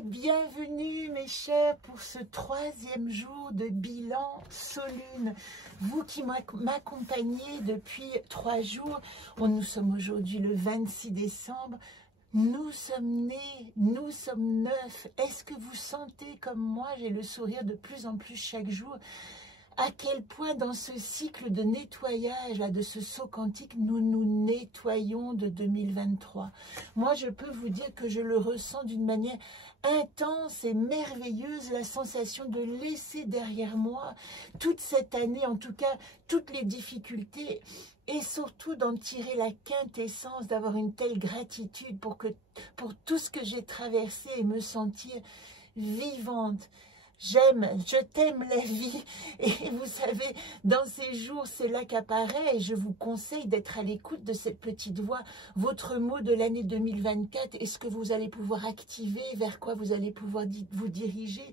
et bienvenue mes chers pour ce 3e jour de bilan Solune. Vous qui m'accompagnez depuis 3 jours, nous sommes aujourd'hui le 26 décembre, nous sommes nés, nous sommes neufs. Est-ce que vous sentez comme moi, j'ai le sourire de plus en plus chaque jour, à quel point dans ce cycle de nettoyage, là, de ce saut quantique, nous nous nettoyons de 2023. Moi, je peux vous dire que je le ressens d'une manière intense et merveilleuse, la sensation de laisser derrière moi toute cette année, en tout cas, toutes les difficultés, et surtout d'en tirer la quintessence, d'avoir une telle gratitude pour tout ce que j'ai traversé et me sentir vivante. Je t'aime la vie, et vous savez, dans ces jours, c'est là qu'apparaît, et je vous conseille d'être à l'écoute de cette petite voix, votre mot de l'année 2024, est-ce que vous allez pouvoir activer, vers quoi vous allez pouvoir vous diriger.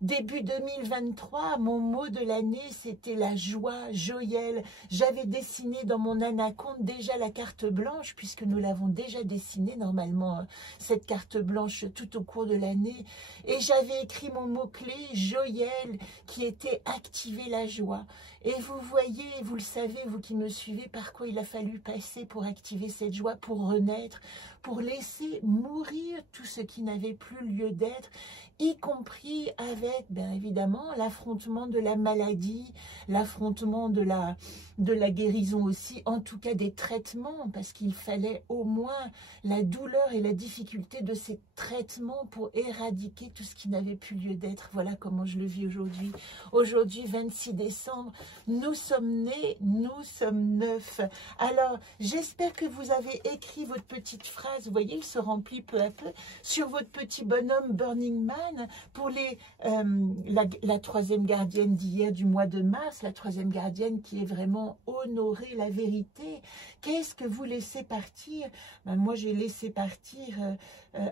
Début 2023, mon mot de l'année, c'était la joie, joyelle. J'avais dessiné dans mon anaconde déjà la carte blanche, puisque nous l'avons déjà dessinée normalement, cette carte blanche tout au cours de l'année, et j'avais écrit mon mot-clé, joyelle, qui était activer la joie. Et vous voyez, vous le savez, vous qui me suivez, par quoi il a fallu passer pour activer cette joie, pour renaître, pour laisser mourir tout ce qui n'avait plus lieu d'être, y compris avec, bien évidemment, l'affrontement de la maladie, l'affrontement de la guérison aussi, en tout cas des traitements, parce qu'il fallait au moins la douleur et la difficulté de ces traitements pour éradiquer tout ce qui n'avait plus lieu d'être. Voilà comment je le vis aujourd'hui. Aujourd'hui, 26 décembre, nous sommes nés, nous sommes neufs. Alors, j'espère que vous avez écrit votre petite phrase, vous voyez, il se remplit peu à peu, sur votre petit bonhomme Burning Man, pour la 3e gardienne d'hier du mois de mars, la 3e gardienne qui est vraiment honorer la vérité. Qu'est-ce que vous laissez partir? Ben, moi, j'ai laissé partir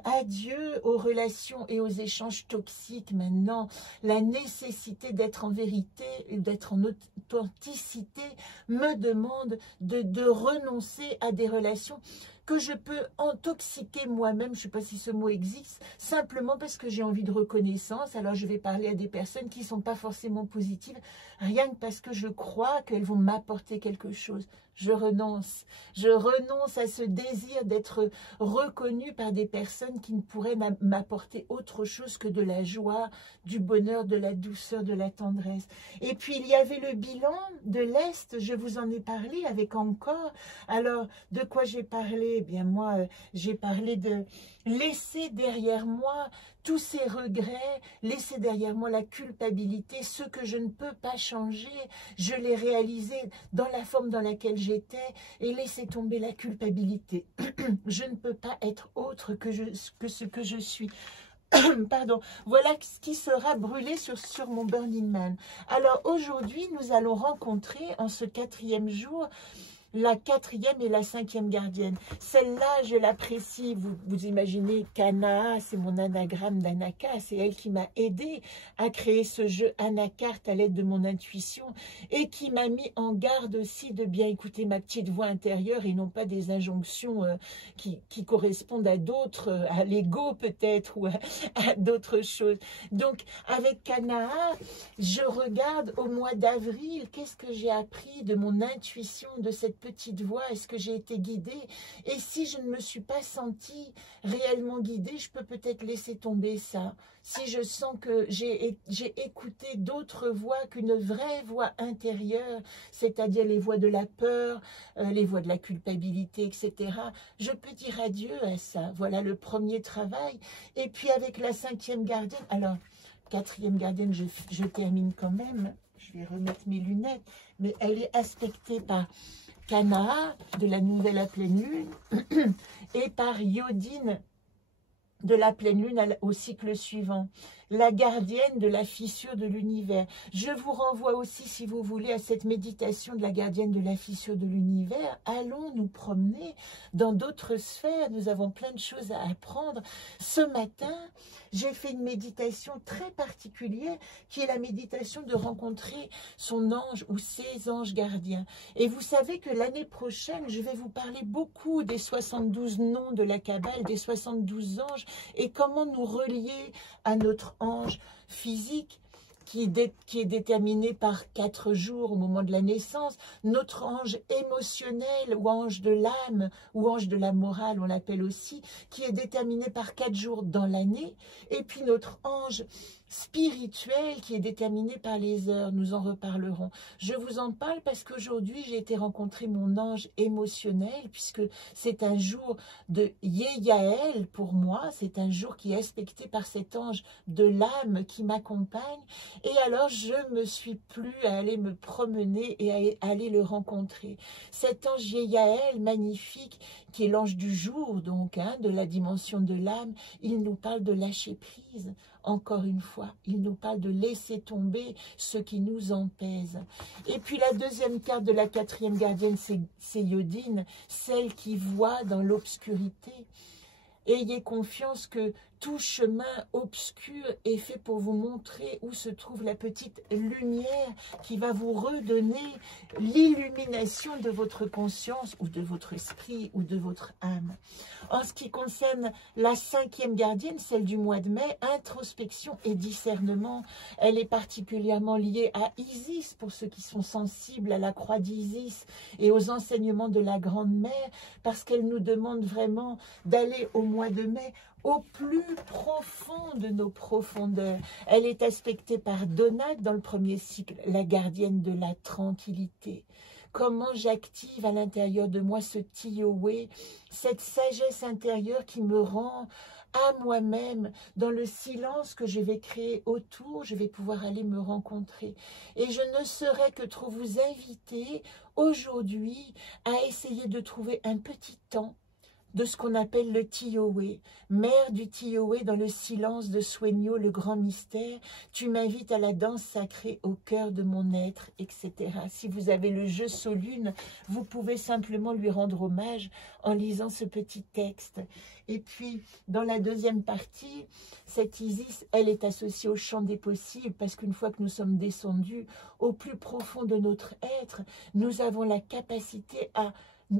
adieu aux relations et aux échanges toxiques. Maintenant, la nécessité d'être en vérité et d'être en authenticité me demande de renoncer à des relations que je peux intoxiquer moi-même, je ne sais pas si ce mot existe, simplement parce que j'ai envie de reconnaissance. Alors je vais parler à des personnes qui ne sont pas forcément positives, rien que parce que je crois qu'elles vont m'apporter quelque chose. Je renonce à ce désir d'être reconnue par des personnes qui ne pourraient m'apporter autre chose que de la joie, du bonheur, de la douceur, de la tendresse. Et puis il y avait le bilan de l'Est, je vous en ai parlé avec encore. Alors de quoi j'ai parlé? Eh bien moi, j'ai parlé de laisser derrière moi tous ces regrets, laisser derrière moi la culpabilité, ce que je ne peux pas changer, je l'ai réalisé dans la forme dans laquelle j'étais, et laisser tomber la culpabilité. Je ne peux pas être autre que ce que je suis. Pardon, voilà ce qui sera brûlé sur mon Burning Man. Alors aujourd'hui, nous allons rencontrer en ce 4e jour la 4e et la 5e gardienne. Celle-là, je l'apprécie. Vous imaginez qu'Anaa, c'est mon anagramme d'Anaka. C'est elle qui m'a aidé à créer ce jeu Anacarte à l'aide de mon intuition et qui m'a mis en garde aussi de bien écouter ma petite voix intérieure et non pas des injonctions qui correspondent à d'autres, à l'ego peut-être ou à d'autres choses. Donc, avec Anaa, je regarde au mois d'avril, qu'est-ce que j'ai appris de mon intuition, de cette petite voix, est-ce que j'ai été guidée? Et si je ne me suis pas sentie réellement guidée, je peux peut-être laisser tomber ça. Si je sens que j'ai écouté d'autres voix qu'une vraie voix intérieure, c'est-à-dire les voix de la peur, les voix de la culpabilité, etc., je peux dire adieu à ça. Voilà le premier travail. Et puis avec la 5e gardienne, alors 4e gardienne, je termine quand même, je vais remettre mes lunettes, mais elle est aspectée par Kanaa de la nouvelle à pleine lune et par Yodine de la pleine lune au cycle suivant, la gardienne de la fissure de l'univers. Je vous renvoie aussi, si vous voulez, à cette méditation de la gardienne de la fissure de l'univers. Allons nous promener dans d'autres sphères, nous avons plein de choses à apprendre. Ce matin, j'ai fait une méditation très particulière qui est la méditation de rencontrer son ange ou ses anges gardiens. Et vous savez que l'année prochaine, je vais vous parler beaucoup des 72 noms de la Kabbale, des 72 anges et comment nous relier à notre ange physique qui est déterminé par 4 jours au moment de la naissance, notre ange émotionnel ou ange de l'âme ou ange de la morale, on l'appelle aussi, qui est déterminé par 4 jours dans l'année, et puis notre ange spirituel qui est déterminé par les heures, nous en reparlerons. Je vous en parle parce qu'aujourd'hui j'ai été rencontrer mon ange émotionnel puisque c'est un jour de Yeyael pour moi, c'est un jour qui est respecté par cet ange de l'âme qui m'accompagne et alors je me suis plu à aller me promener et à aller le rencontrer. Cet ange Yeyael magnifique qui est l'ange du jour donc, de la dimension de l'âme, il nous parle de lâcher prise. Encore une fois, il nous parle de laisser tomber ce qui nous empèse. Et puis la deuxième carte de la 4e gardienne, c'est Yodine, celle qui voit dans l'obscurité. Ayez confiance que tout chemin obscur est fait pour vous montrer où se trouve la petite lumière qui va vous redonner l'illumination de votre conscience ou de votre esprit ou de votre âme. En ce qui concerne la 5e gardienne, celle du mois de mai, introspection et discernement, elle est particulièrement liée à Isis, pour ceux qui sont sensibles à la croix d'Isis et aux enseignements de la Grande Mère, parce qu'elle nous demande vraiment d'aller au mois de mai au plus profond de nos profondeurs. Elle est aspectée par Donat dans le premier cycle, la gardienne de la tranquillité. Comment j'active à l'intérieur de moi ce Tioé, cette sagesse intérieure qui me rend à moi-même, dans le silence que je vais créer autour, je vais pouvoir aller me rencontrer. Et je ne saurais que trop vous inviter aujourd'hui à essayer de trouver un petit temps de ce qu'on appelle le Tioé, mère du Tioé dans le silence de Sueño, le grand mystère, tu m'invites à la danse sacrée au cœur de mon être, etc. Si vous avez le jeu Solune, vous pouvez simplement lui rendre hommage en lisant ce petit texte. Et puis, dans la deuxième partie, cette Isis, elle est associée au champ des possibles, parce qu'une fois que nous sommes descendus au plus profond de notre être, nous avons la capacité à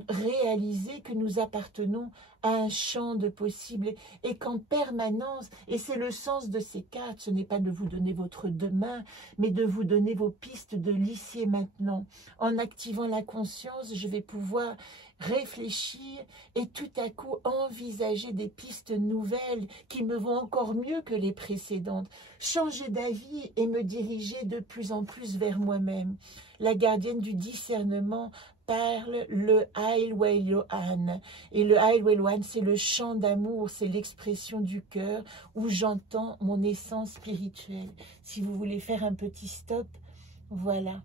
réaliser que nous appartenons à un champ de possibles et qu'en permanence, et c'est le sens de ces cartes, ce n'est pas de vous donner votre demain, mais de vous donner vos pistes de l'ici et maintenant. En activant la conscience, je vais pouvoir réfléchir et tout à coup envisager des pistes nouvelles qui me vont encore mieux que les précédentes. Changer d'avis et me diriger de plus en plus vers moi-même. La gardienne du discernement parle le Ailweloan. Et le Ailweloan, c'est le chant d'amour, c'est l'expression du cœur où j'entends mon essence spirituelle. Si vous voulez faire un petit stop, voilà.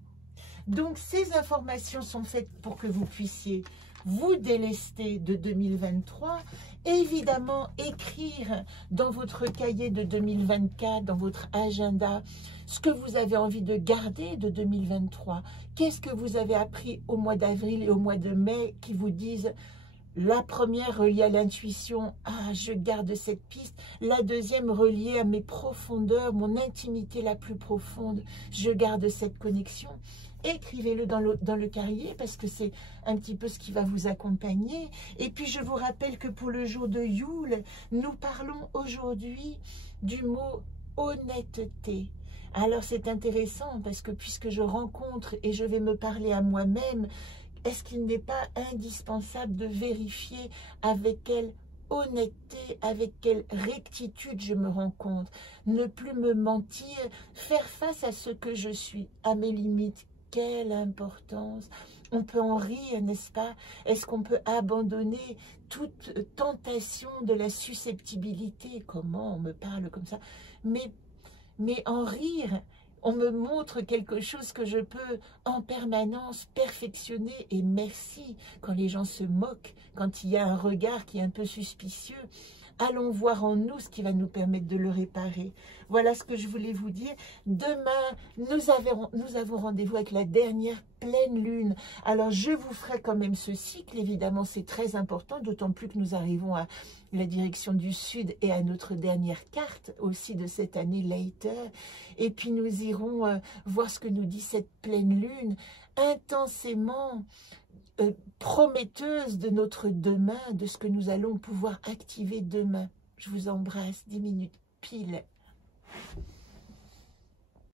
Donc, ces informations sont faites pour que vous puissiez vous délester de 2023, évidemment écrire dans votre cahier de 2024, dans votre agenda, ce que vous avez envie de garder de 2023. Qu'est-ce que vous avez appris au mois d'avril et au mois de mai qui vous disent la première reliée à l'intuition, ah, je garde cette piste. La deuxième reliée à mes profondeurs, mon intimité la plus profonde, je garde cette connexion. Écrivez-le dans le cahier parce que c'est un petit peu ce qui va vous accompagner. Et puis je vous rappelle que pour le jour de Yule, nous parlons aujourd'hui du mot honnêteté. Alors c'est intéressant parce que puisque je rencontre et je vais me parler à moi-même, est-ce qu'il n'est pas indispensable de vérifier avec quelle honnêteté, avec quelle rectitude je me rencontre, ne plus me mentir, faire face à ce que je suis, à mes limites. Quelle importance! On peut en rire, n'est-ce pas? Est-ce qu'on peut abandonner toute tentation de la susceptibilité? Comment on me parle comme ça? Mais en rire, on me montre quelque chose que je peux en permanence perfectionner. Et merci quand les gens se moquent, quand il y a un regard qui est un peu suspicieux. allons voir en nous ce qui va nous permettre de le réparer. Voilà ce que je voulais vous dire. Demain, nous avons rendez-vous avec la dernière pleine lune. Alors, je vous ferai quand même ce cycle, évidemment, c'est très important, d'autant plus que nous arrivons à la direction du sud et à notre dernière carte aussi de cette année later. Et puis, nous irons voir ce que nous dit cette pleine lune, intensément prometteuse de notre demain, de ce que nous allons pouvoir activer demain. Je vous embrasse, 10 minutes pile.